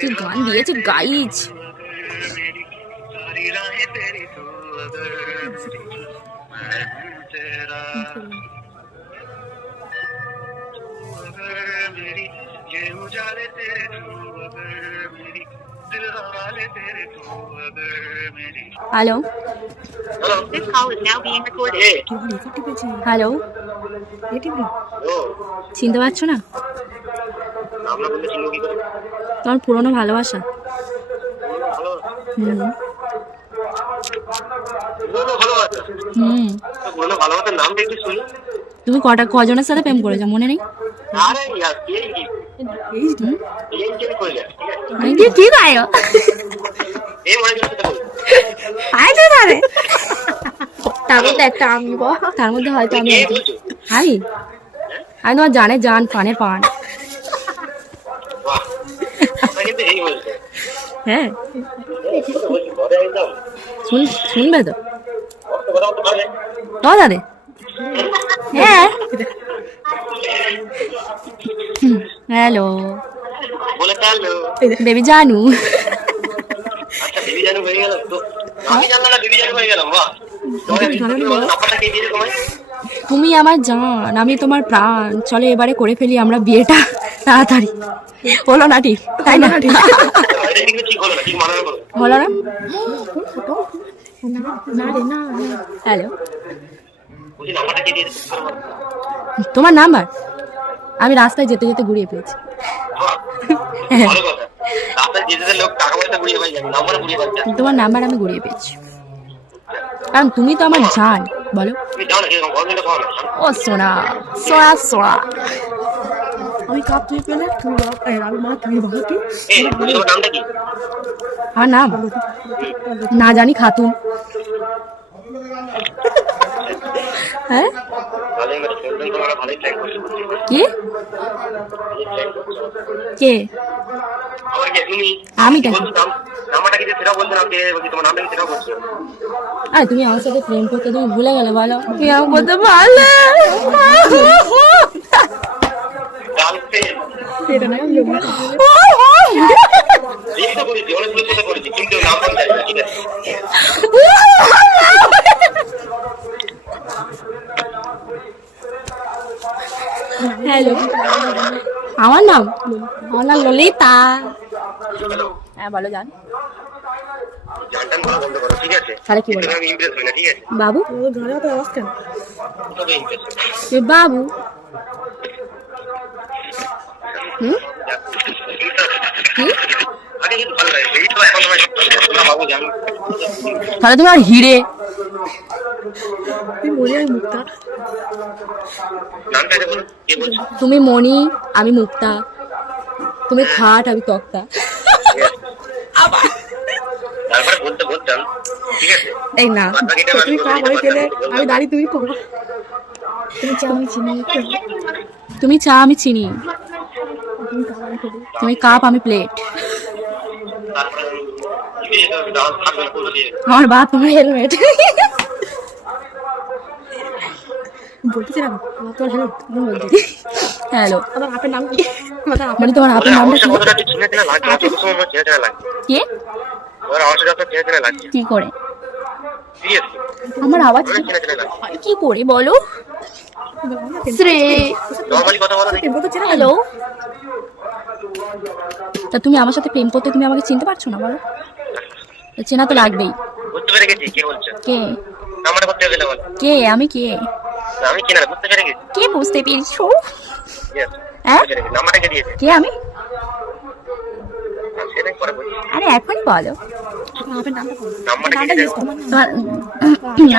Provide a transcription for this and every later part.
যে গান দিয়েছে গাইজ। হ্যালো হ্যালো, চিনতে পারছো না? তোমার পুরনো ভালোবাসা। হুম হুম, তুমি কজনের সাথে প্রেম করেছো মনে নেই? কি গায় তার মধ্যে একটা আমি, তার মধ্যে হয়তো আমি আমি তোমার জানে জান পানে পান। হ্যাঁ শুনবে তো দাদা? হ্যাঁ হ্যালো বেবি জানু। তুমি আমার জান, আমি তোমার প্রাণ। চলো এবারে করে ফেলি আমরা বিয়েটা তাড়াতাড়ি। বলো না ঠিক, তাই না? বলো না। হ্যালো, তোমার নাম্বার আমি রাস্তায় যেতে যেতে ঘুরিয়ে পেয়েছি। তোমার নাম্বার আমি ঘুরিয়ে পেয়েছি, কারণ তুমি তো আমার জান। বলো। ও সোনা সোনা সোনা, আমি কাপ তুই পেলে তুমি আমি মা তুমি বাবা কি? আমার নাম না জানি খাতুন। হ্যাঁ কি কে? আমি কেন? তুমি আমার সাথে প্রেম করতে তুমি ভুলে গেলে? বলো তুমি আমাকে বলতে পারলে। হ্যালো, আমার নাম ললিতা। হ্যাঁ বলো জান। তাহলে কি বলো বাবু? বাবু তাহলে তুমি আর হিরে। তুমি মণি আমি মুক্তা, তুমি খাট আমি তক্তা। এই না আমি দাঁড়িয়ে, তুমি তুমি চা আমি চিনি, তুমি কাপ আমি প্লেট, আমার বাপ আমার হেলমেট। হ্যালো, আমার আপের নাম কি? মানে তোমার আপের নামটা কি করে? আমার আওয়াজ কি করে বলো? হ্যালো, তা তুমি আমার সাথে প্রেম করতে তুমি আমাকে চিনতে পারছো না? বলো, চেনা তো লাগবেই। কে কে আমি কে? কে বুঝতে পেরেছো? কে আমি? আরে এখনই বলো।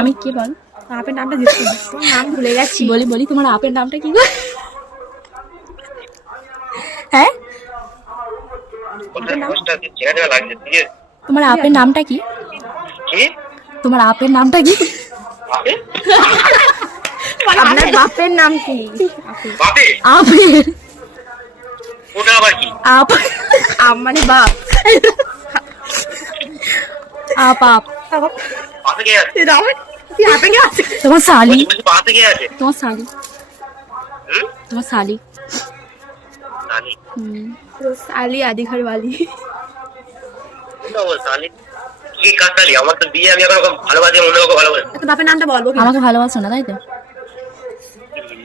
আমি কে বল? আপের নামটা নাম ভুলে গেছি। বলি তোমার আপের নামটা কি? হ্যাঁ তোমার আপের নামটা কি? তোমার আপের নামটা কি? আপনার বাপের নাম কি? আপের মানে বাপ। তোমার শালি, তোমার শালি, তোমার শালি। साली आदि घर वाली কি কাটালি আমার তো বিয়ে আমি এখন ভালোবাসি অন্য কাউকে ভালোবাসি তো বাপের নামটা বলবো আমাকে ভালোবাসো না তাই তো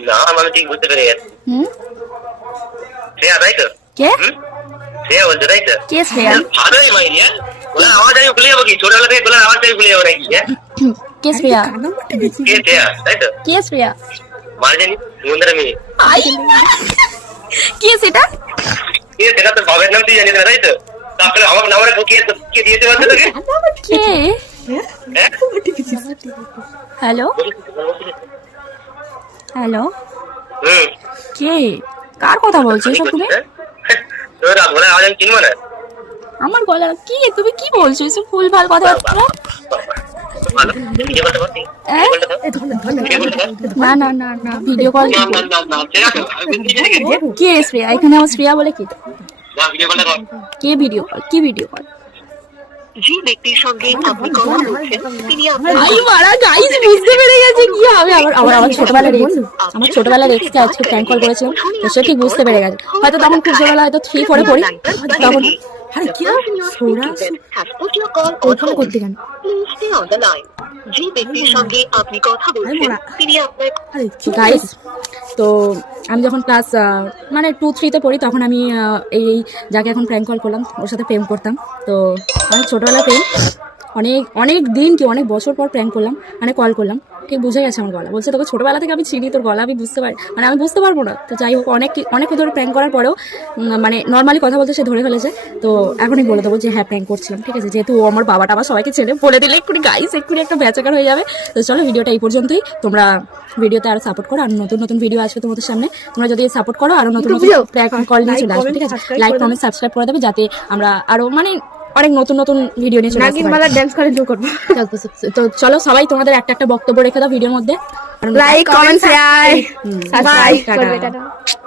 না আমি ঠিক বুঝতে পেরে গেছি শ্রেয়া তাই তো কে শ্রেয়া বলছে তাই তো কে শ্রেয়া ভালোই মাইনি হ্যাঁ বলে আওয়াজ আমি ভুলে যাবো কি ছোটবেলা থেকে বলে আওয়াজ আমি ভুলে যাবো নাকি হ্যাঁ কে শ্রেয়া কে শ্রেয়া তাই তো কে শ্রেয়া মার জানি সুন্দর মেয়ে কে সেটা কে সেটা তো বাবার নাম তুই জানিস না তাই তো তারপরে আমার নামটা কে দিয়েছে বলতে তোকে কে হ্যালো হ্যালো কে কার কথা বলছো এসব তুমি তোর বলে আওয়াজ আমি চিনবো না আমার গলা কি তুমি কি বলছো এসব ভুলভাল কথা না না না না ভিডিও কল কে শ্রেয়া এখানে আমার শ্রেয়া বলে কি কে ভিডিও কল কি ভিডিও কল যে ব্যক্তির সঙ্গে আপনি কথা বলছেন তিনি আই মারা গাইস বুঝতে পেরে গেছে কি হবে আমার ছোটবেলার এক্সকে আজকে প্র্যাঙ্ক কল করেছিলাম তো সে ঠিক বুঝতে পেরে গেছে হয়তো তখন খুব ছোটবেলা হয়তো 3 4 পড়ি তখন আরে কি সোরা ওখানে করতে কেন যে ব্যক্তির সঙ্গে আপনি কথা বলছেন তিনি আপনার গাইস তো আমি যখন ক্লাস মানে 2-3 তে পড়ি তখন আমি এই যাকে এখন প্র্যাঙ্ক কল করলাম ওর সাথে প্রেম করতাম তো অনেক ছোটবেলা প্রেম অনেক দিন কি অনেক বছর পর প্র্যাঙ্ক করলাম মানে কল করলাম ঠিক বুঝে গেছে আমার গলা বলছে তোকে ছোটবেলা থেকে আমি চিনি তোর গলা আমি বুঝতে পারি মানে আমি বুঝতে পারবো না তো যাই হোক অনেক ধরে প্র্যাঙ্ক করার পরেও মানে নর্মালি কথা বলতে সে ধরে ফেলেছে তো এখনই বলে দেবো যে হ্যাঁ প্র্যাঙ্ক করছিলাম ঠিক আছে যেহেতু ও আমার বাবাটা আবার সবাইকে ছেড়ে বলে দিলে এক্ষুনি গাইস এক্ষুনি একটা ব্যাচাকার হয়ে যাবে তো চলো ভিডিওটা এই পর্যন্তই তোমরা ভিডিওতে আরো সাপোর্ট করো আর নতুন ভিডিও আসবে তোমাদের সামনে তোমরা যদি সাপোর্ট করো আরো নতুন প্র্যাঙ্ক কল নিয়ে চলে আসবে ঠিক আছে লাইক কমেন্ট সাবস্ক্রাইব করে দেবে যাতে আমরা আরো মানে অনেক নতুন ভিডিও নিয়ে চলে আসবো ডান্স করে জো করব তো চলো সবাই তোমাদের একটা বক্তব্য রেখে দাও ভিডিওর মধ্যে লাইক কমেন্ট শেয়ার সাবস্ক্রাইব